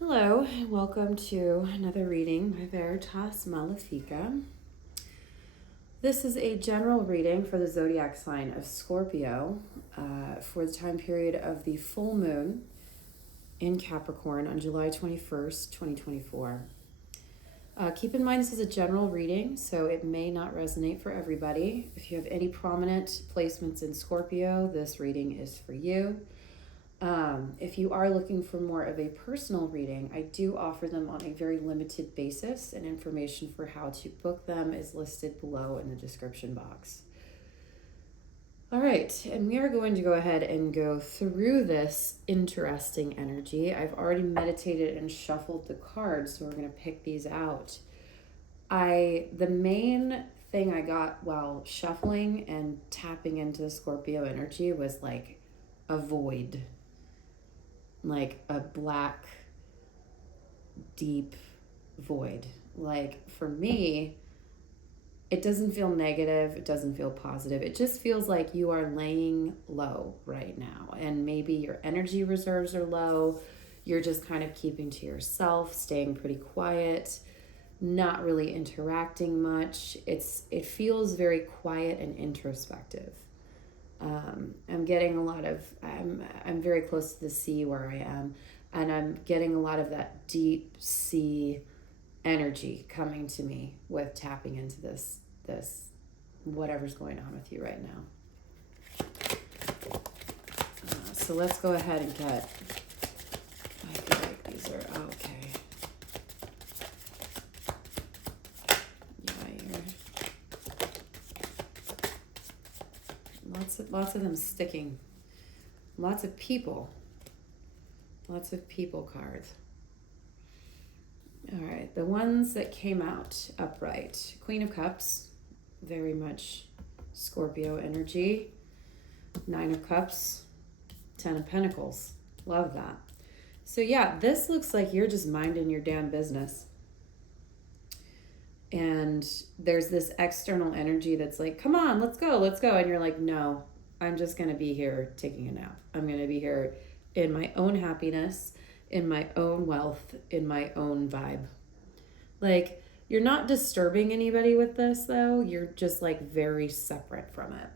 Hello, and welcome to another reading by Veritas Malefica. This is a general reading for the zodiac sign of Scorpio for the time period of the full moon in Capricorn on July 21st, 2024. Keep in mind this is a general reading, so it may not resonate for everybody. If you have any prominent placements in Scorpio, this reading is for you. If you are looking for more of a personal reading, I do offer them on a very limited basis, and information for how to book them is listed below in the description box. All right, and we are going to go ahead and go through this interesting energy. I've already meditated and shuffled the cards, so we're going to pick these out. The main thing I got while shuffling and tapping into the Scorpio energy was like a void. Like a black, deep void. Like for me, it doesn't feel negative. It doesn't feel positive. It just feels like you are laying low right now. And maybe your energy reserves are low. You're just kind of keeping to yourself, staying pretty quiet, not really interacting much. It feels very quiet and introspective. I'm getting a lot of, I'm very close to the sea where I am, and I'm getting a lot of that deep sea energy coming to me with tapping into this whatever's going on with you right now. So let's go ahead and get, I feel like these are okay. Lots of them sticking. Lots of people cards. All right, the ones that came out upright. Queen of Cups, very much Scorpio energy. 9 of Cups, 10 of Pentacles. Love that. So yeah, this looks like you're just minding your damn business. And there's this external energy that's like, come on, let's go. And you're like, no, I'm just going to be here taking a nap. I'm going to be here in my own happiness, in my own wealth, in my own vibe. Like, you're not disturbing anybody with this, though. You're just like very separate from it.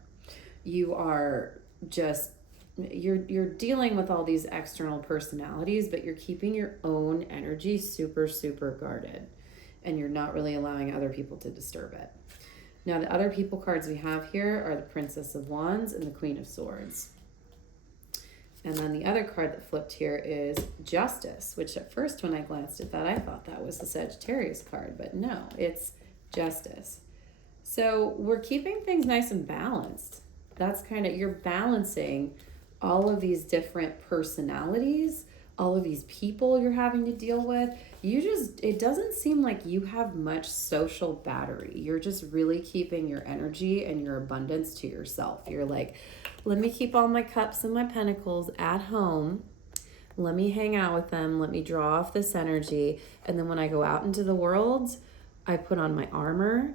You are just, you're dealing with all these external personalities, but you're keeping your own energy super, super guarded. And you're not really allowing other people to disturb it. Now, the other people cards we have here are the Princess of Wands and the Queen of Swords. And then the other card that flipped here is Justice, which at first when I glanced at that, I thought that was the Sagittarius card, but no, it's Justice. So we're keeping things nice and balanced. That's kind of, you're balancing all of these different personalities, all of these people you're having to deal with. It doesn't seem like you have much social battery. You're just really keeping your energy and your abundance to yourself. You're like, let me keep all my cups and my pentacles at home. Let me hang out with them. Let me draw off this energy. And then when I go out into the world, I put on my armor.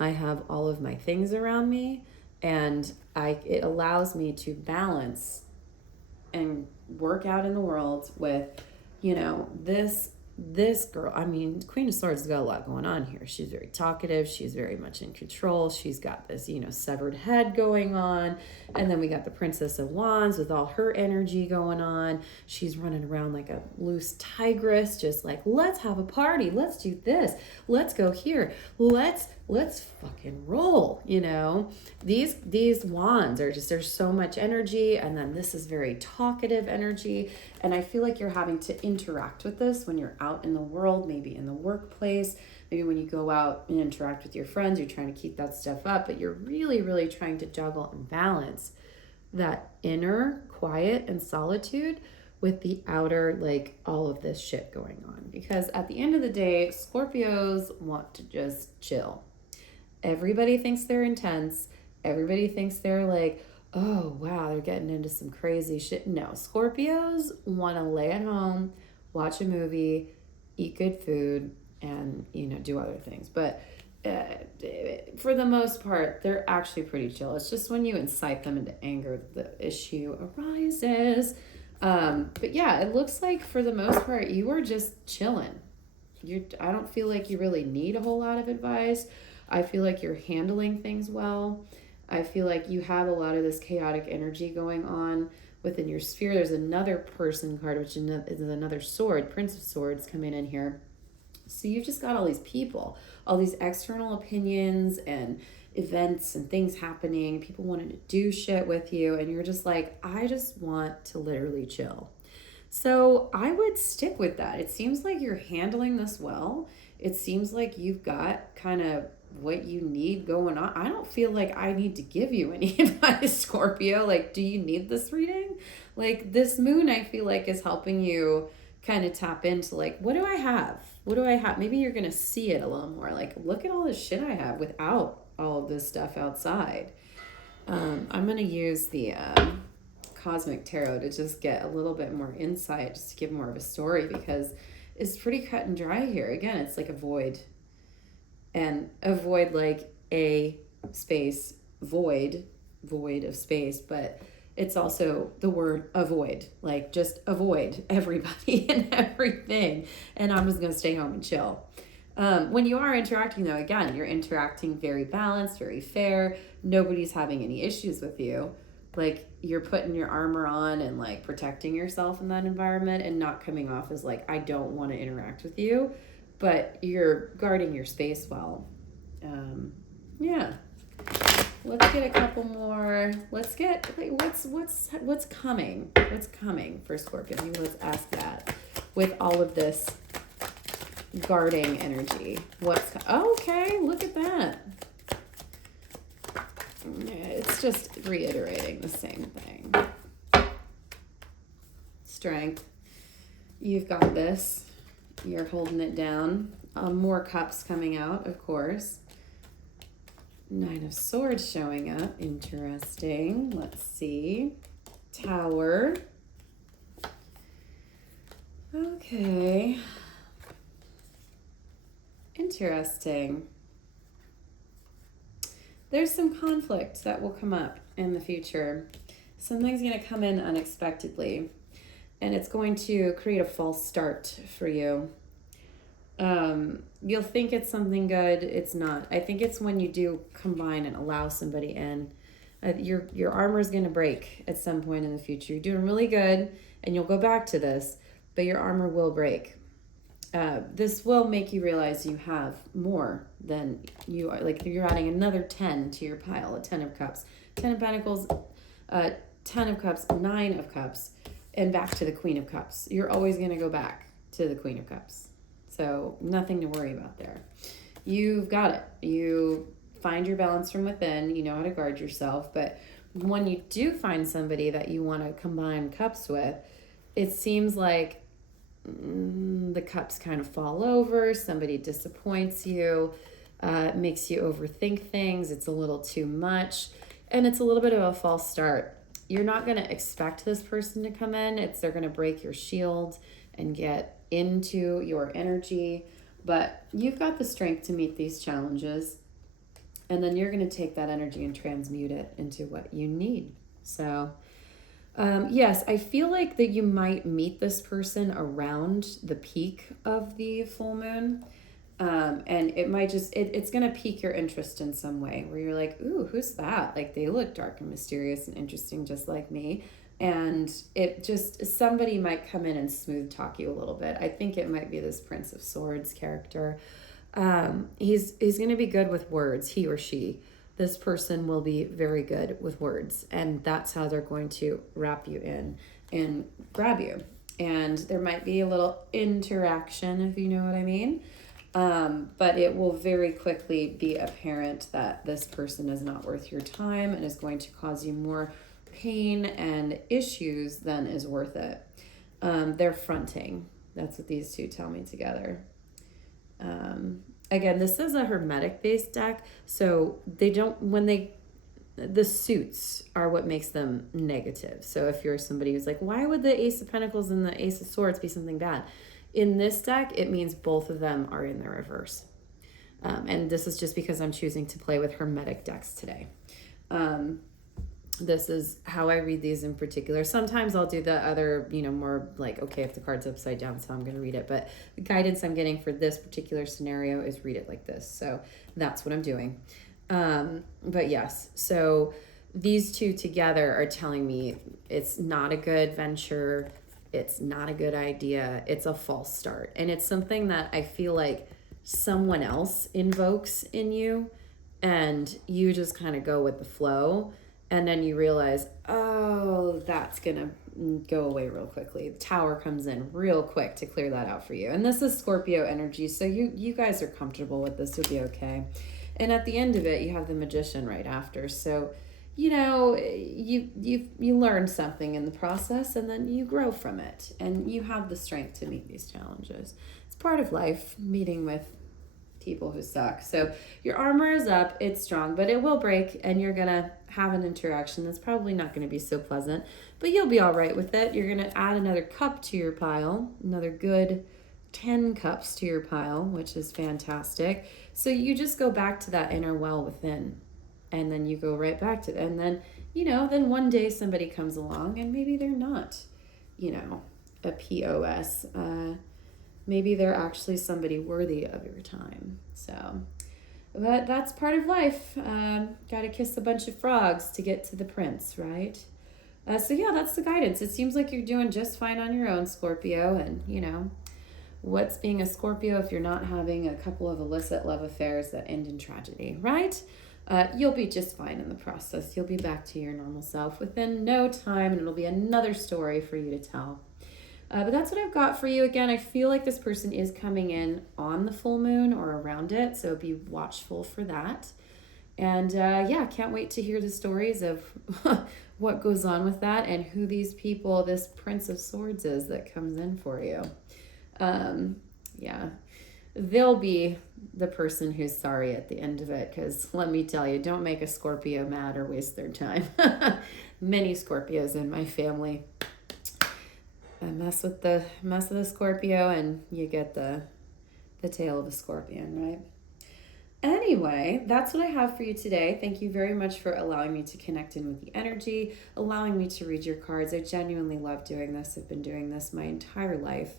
I have all of my things around me. And it allows me to balance and work out in the world with, this girl. I mean, Queen of Swords has got a lot going on here. She's very talkative. She's very much in control. She's got this, severed head going on. And then we got the Princess of Wands with all her energy going on. She's running around like a loose tigress, just like, let's have a party. Let's do this. Let's go here. Let's fucking roll. These wands are just, there's so much energy. And then this is very talkative energy. And I feel like you're having to interact with this when you're out in the world, maybe in the workplace, maybe when you go out and interact with your friends, you're trying to keep that stuff up, but you're really, really trying to juggle and balance that inner quiet and solitude with the outer, like all of this shit going on. Because at the end of the day, Scorpios want to just chill. Everybody thinks they're intense. Everybody thinks they're like, oh, wow, they're getting into some crazy shit. No, Scorpios want to lay at home, watch a movie, eat good food, and, do other things. But for the most part, they're actually pretty chill. It's just when you incite them into anger that the issue arises. But yeah, it looks like for the most part, you are just chilling. I don't feel like you really need a whole lot of advice. I feel like you're handling things well. I feel like you have a lot of this chaotic energy going on within your sphere. There's another person card, which is another sword, Prince of Swords, coming in here. So you've just got all these people, all these external opinions and events and things happening, people wanting to do shit with you, and you're just like, I just want to literally chill. So I would stick with that. It seems like you're handling this well. It seems like you've got kind of what you need going on. I don't feel like I need to give you any advice, Scorpio. Like, do you need this reading? Like, this moon, I feel like, is helping you kind of tap into, like, what do I have? What do I have? Maybe you're going to see it a little more. Like, look at all the shit I have without all of this stuff outside. I'm going to use the Cosmic Tarot to just get a little bit more insight, just to give more of a story, because it's pretty cut and dry here. Again, it's like a void. And a void, like a space, void of space, but it's also the word avoid, like just avoid everybody and everything. And I'm just going to stay home and chill. When you are interacting, though, again, you're interacting very balanced, very fair. Nobody's having any issues with you. Like, you're putting your armor on and like protecting yourself in that environment and not coming off as like, I don't want to interact with you, but you're guarding your space well. Yeah. Let's get a couple more. Let's get, like, what's coming? What's coming for Scorpio? Maybe let's ask that with all of this guarding energy. Okay, look at that. Yeah, it's just reiterating the same thing. Strength. You've got this. You're holding it down. More cups coming out, of course. Nine of Swords showing up. Interesting. Let's see. Tower. Okay. Interesting. There's some conflict that will come up in the future. Something's going to come in unexpectedly, and it's going to create a false start for you. You'll think it's something good. It's not. I think it's when you do combine and allow somebody in. Your armor is going to break at some point in the future. You're doing really good, and you'll go back to this, but your armor will break. This will make you realize you have more than you are. Like, you're adding another 10 to your pile, a 10 of cups, 10 of pentacles, 10 of cups, 9 of cups, and back to the Queen of Cups. You're always going to go back to the Queen of Cups. So nothing to worry about there. You've got it. You find your balance from within. You know how to guard yourself. But when you do find somebody that you want to combine cups with, it seems like the cups kind of fall over. Somebody disappoints you, makes you overthink things. It's a little too much. And it's a little bit of a false start. You're not going to expect this person to come in. They're going to break your shield and get into your energy, but you've got the strength to meet these challenges, and then you're going to take that energy and transmute it into what you need. So yes, I feel like that you might meet this person around the peak of the full moon, and it might it's going to pique your interest in some way where you're like, ooh, who's that? Like, they look dark and mysterious and interesting just like me. And somebody might come in and smooth talk you a little bit. I think it might be this Prince of Swords character. He's going to be good with words, he or she. This person will be very good with words, and that's how they're going to wrap you in and grab you. And there might be a little interaction, if you know what I mean. But it will very quickly be apparent that this person is not worth your time and is going to cause you more pain and issues than is worth it. They're fronting. That's what these two tell me together. Again, this is a hermetic based deck, so the suits are what makes them negative. So if you're somebody who's like, why would the Ace of Pentacles and the Ace of Swords be something bad? In this deck, it means both of them are in the reverse. And this is just because I'm choosing to play with hermetic decks today. This is how I read these in particular. Sometimes I'll do the other, more like, okay, if the card's upside down, so I'm going to read it. But the guidance I'm getting for this particular scenario is read it like this. So that's what I'm doing. But yes, so these two together are telling me it's not a good venture. It's not a good idea. It's a false start. And it's something that I feel like someone else invokes in you, and you just kind of go with the flow. And then you realize, oh, that's going to go away real quickly. The tower comes in real quick to clear that out for you. And this is Scorpio energy. So you guys are comfortable with this. You'll be okay. And at the end of it, you have the Magician right after. So, you learn something in the process, and then you grow from it. And you have the strength to meet these challenges. It's part of life, meeting with people who suck. So your armor is up, it's strong, but it will break, and you're gonna have an interaction that's probably not gonna be so pleasant, but you'll be all right with it. You're gonna add another cup to your pile, another good 10 cups to your pile, which is fantastic. So you just go back to that inner well within, and then you go right back to it. And then, then one day somebody comes along, and maybe they're not, a POS. Maybe they're actually somebody worthy of your time. So, but that's part of life. Got to kiss a bunch of frogs to get to the prince, right? So yeah, that's the guidance. It seems like you're doing just fine on your own, Scorpio. And what's being a Scorpio if you're not having a couple of illicit love affairs that end in tragedy, right? You'll be just fine in the process. You'll be back to your normal self within no time, and it'll be another story for you to tell. But that's what I've got for you. Again, I feel like this person is coming in on the full moon or around it, so be watchful for that. And yeah, can't wait to hear the stories of what goes on with that, and who these people, this Prince of Swords is that comes in for you. Yeah, they'll be the person who's sorry at the end of it, because let me tell you, don't make a Scorpio mad or waste their time. Many Scorpios in my family. Mess with the Scorpio, and you get the tail of a scorpion, right? Anyway, that's what I have for you today. Thank you very much for allowing me to connect in with the energy, allowing me to read your cards. I genuinely love doing this. I've been doing this my entire life.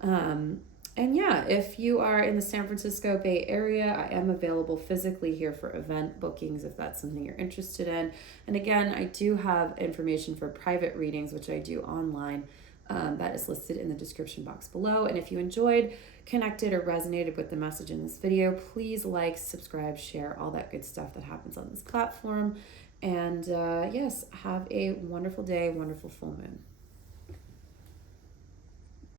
And yeah, if you are in the San Francisco Bay Area, I am available physically here for event bookings if that's something you're interested in. And again, I do have information for private readings, which I do online. That is listed in the description box below. And if you enjoyed, connected, or resonated with the message in this video, please like, subscribe, share, all that good stuff that happens on this platform. And yes, have a wonderful day, wonderful full moon.